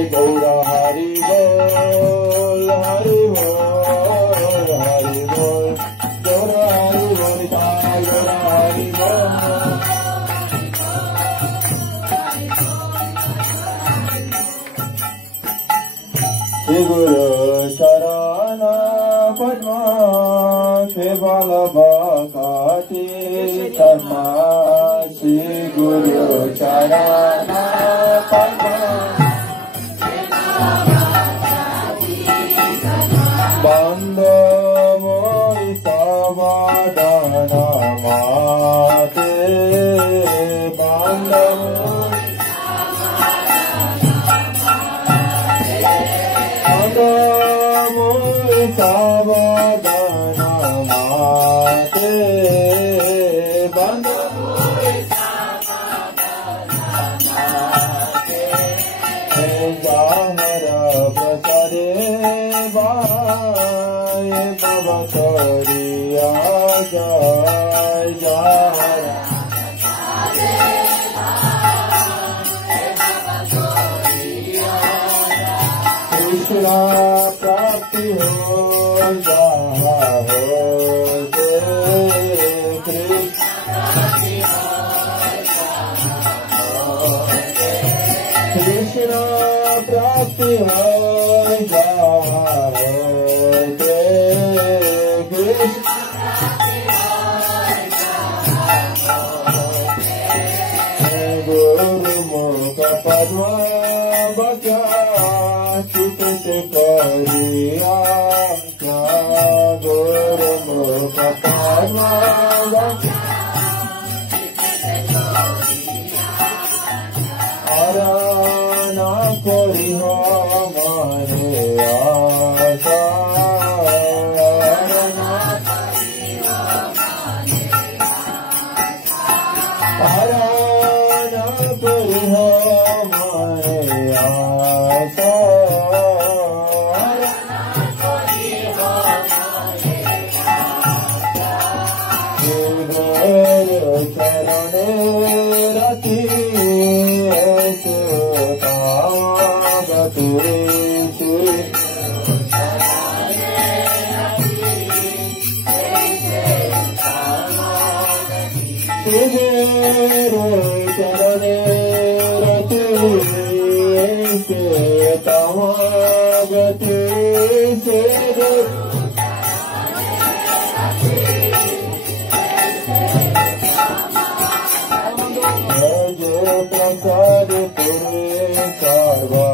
Nitai Gaura Hari Bol, Hari Bol, Hari Bol, Gaura Hari Bol, Nitai Gaura Hari Bol. Shri Guru Charana Padma, Shri Balabhakati Karma, Shri Guru Charana Padma, Bandha Mori Savadana Mate, Bandha Mori Savadana Mate, Bandha Mori Jahara Prasare Vaye Bhavakariya Jai Jahara Krishna Prapti Ho Jaha Ho Krishna Prapti Ho Jaha Ho Guru Mukha Padma Bhakya Chit Kariya Guru Mukha Padma Bhakya Arana Kori Hamare Asa Arana Kori Hamare Asa Charane Rati Prasad Pure Sarva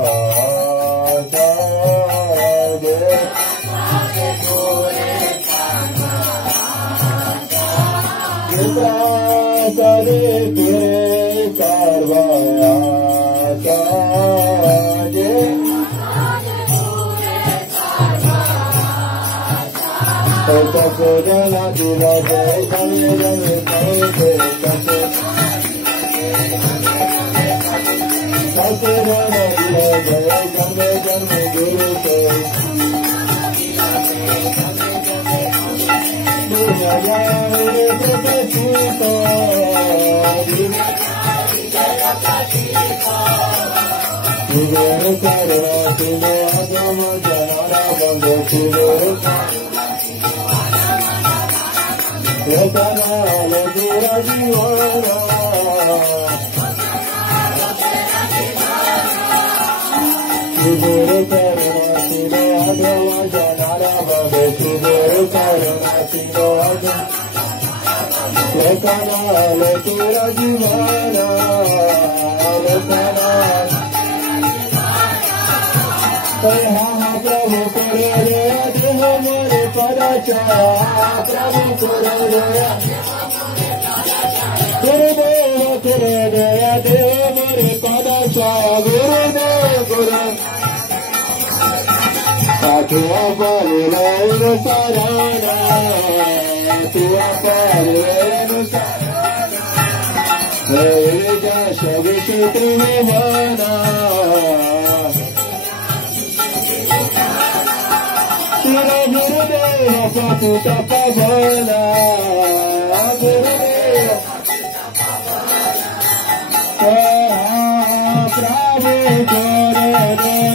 Prasad Pure Sarva Tasodana Dila Jai Jai Jai Tasodana Dila Jai Jai Jai Guru Jai Dila Jai Prasita Guru Karana Sile Agama Janara Banga Guru Yatana Ladira Jivana Guru Karana Sile Agama Janara Banga Guru Karana Sile Agama Yatana Ladira Jivana Yatana Prabhu Kare Hamare Padacha Prabhu Kare Gurudeva Kare Hamare Padacha Gurudeva Kare Atua Palilenu Sarana Atua Palilenu Sarana Veja Shavishitri Vivana Gurudeva Patuta Pavana Gurudeva Prabhu Kare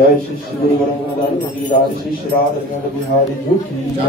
जय श्री गुरु गोविंद श्री राधे श्री राधा बिहारी जी की